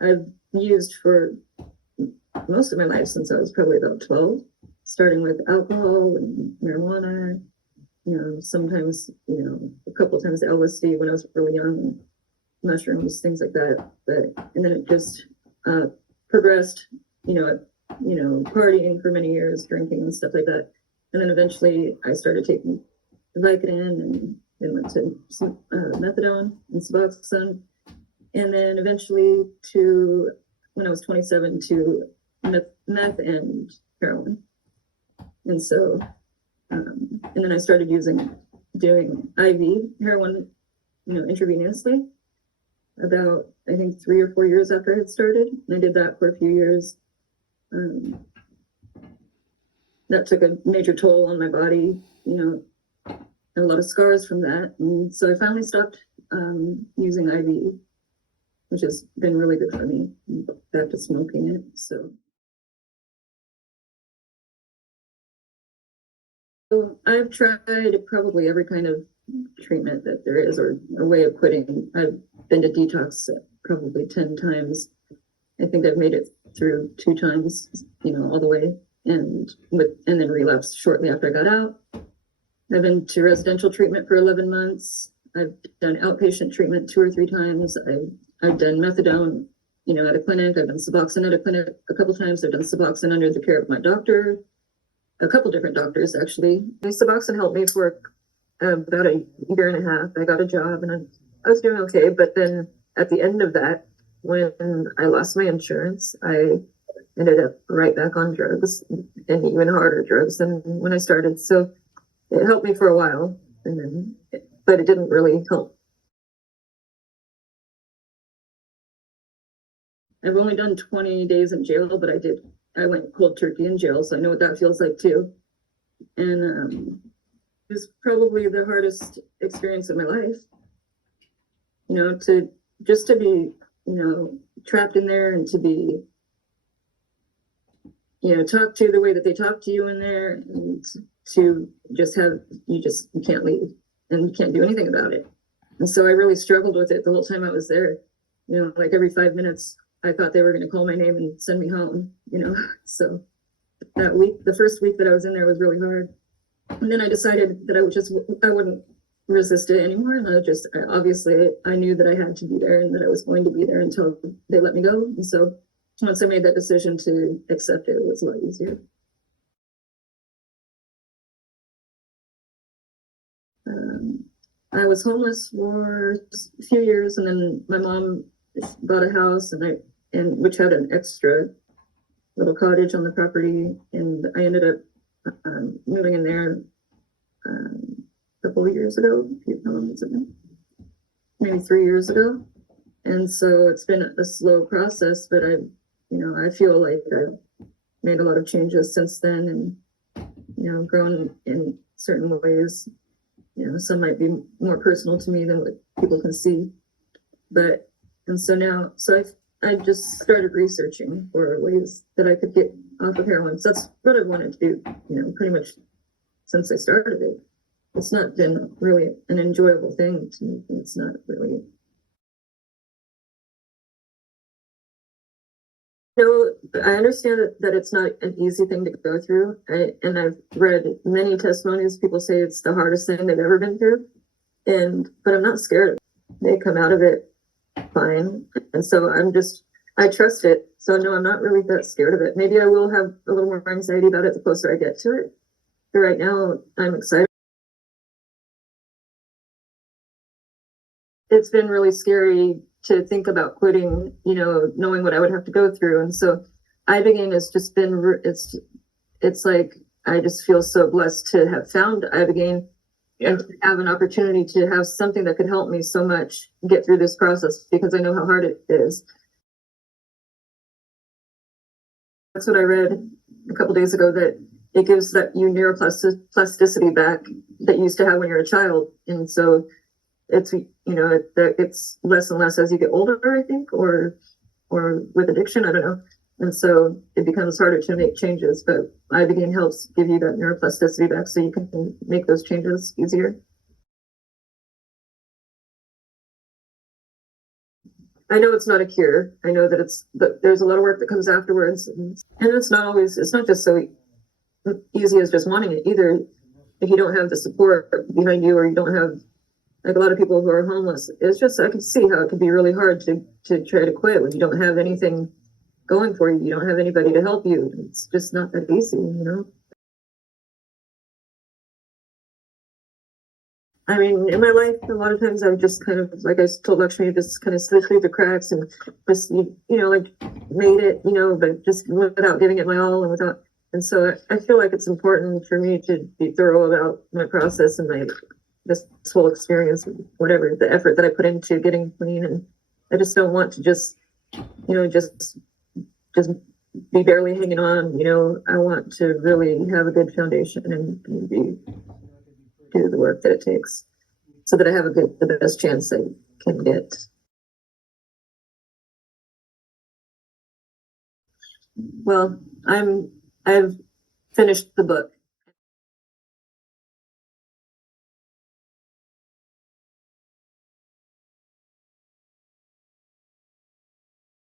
I've used for most of my life since I was probably about 12, starting with alcohol and marijuana, sometimes, a couple of times LSD when I was really young, mushrooms, things like that. And then it just progressed, partying for many years, drinking and stuff like that. And then eventually I started taking Vicodin and then went to methadone and Suboxone. And then eventually to, when I was 27, to meth and heroin. And so, and then I started doing IV heroin, intravenously about, I think, 3 or 4 years after I had started. And I did that for a few years. That took a major toll on my body, a lot of scars from that. And so I finally stopped using IV, which has been really good for me. Back to smoking it. So I've tried probably every kind of treatment that there is, or a way of quitting. I've been to detox probably 10 times. I think I've made it through 2 times, all the way, and then relapsed shortly after I got out. I've been to residential treatment for 11 months. I've done outpatient treatment 2 or 3 times. I've done methadone, at a clinic. I've done Suboxone at a clinic a couple times. I've done Suboxone under the care of my doctor, a couple different doctors, actually. Suboxone helped me for about a year and a half. I got a job and I was doing okay. But then at the end of that, when I lost my insurance, I ended up right back on drugs, and even harder drugs than when I started. So it helped me for a while, but it didn't really help. I've only done 20 days in jail, but I went cold turkey in jail, so I know what that feels like too. And it was probably the hardest experience of my life, to be, trapped in there, and to be, talked to the way that they talk to you in there, and to just you can't leave, and you can't do anything about it. And so I really struggled with it the whole time I was there. Like every 5 minutes, I thought they were going to call my name and send me home, So that week, the first week that I was in there, was really hard. And then I decided that I wouldn't resist it anymore. And obviously I knew that I had to be there, and that I was going to be there until they let me go. And so once I made that decision to accept it, it was a lot easier. I was homeless for a few years, and then my mom bought a house, which had an extra little cottage on the property, and I ended up moving in there a couple of years ago. How long was it now? Maybe 3 years ago. And so it's been a slow process, but I feel like I've made a lot of changes since then, and grown in certain ways. Some might be more personal to me than what people can see. So I just started researching for ways that I could get off of heroin. So that's what I wanted to do, pretty much since I started it. It's not been really an enjoyable thing to me. It's not really. I understand that it's not an easy thing to go through. And I've read many testimonies. People say it's the hardest thing they've ever been through. But I'm not scared of it. They come out of it fine. And so I trust it. So no, I'm not really that scared of it. Maybe I will have a little more anxiety about it the closer I get to it. But right now, I'm excited. It's been really scary to think about quitting, knowing what I would have to go through. And so ibogaine has just been, it's like, I just feel so blessed to have found ibogaine, and to have an opportunity to have something that could help me so much get through this process, because I know how hard it is. That's what I read a couple days ago, that it gives that you neuroplasticity back that you used to have when you're a child. And so it's, it's less and less as you get older, I think, or with addiction, I don't know. And so it becomes harder to make changes, but ibogaine helps give you that neuroplasticity back, so you can make those changes easier. I know it's not a cure. I know that there's a lot of work that comes afterwards, and it's not just so easy as just wanting it either. If you don't have the support behind you, or you don't have, like, a lot of people who are homeless, it's just, I can see how it can be really hard to try to quit when you don't have anything going for you. You don't have anybody to help you. It's just not that easy, you know? I mean, in my life, a lot of times I've just kind of, like I told Lakshmi, just kind of slid through the cracks and just, like, made it, but just without giving it my all, and so I feel like it's important for me to be thorough about my process and this whole experience, whatever the effort that I put into getting clean. And I just don't want to just just be barely hanging on. I want to really have a good foundation and do the work that it takes so that I have the best chance I can get. Well, I've finished the book.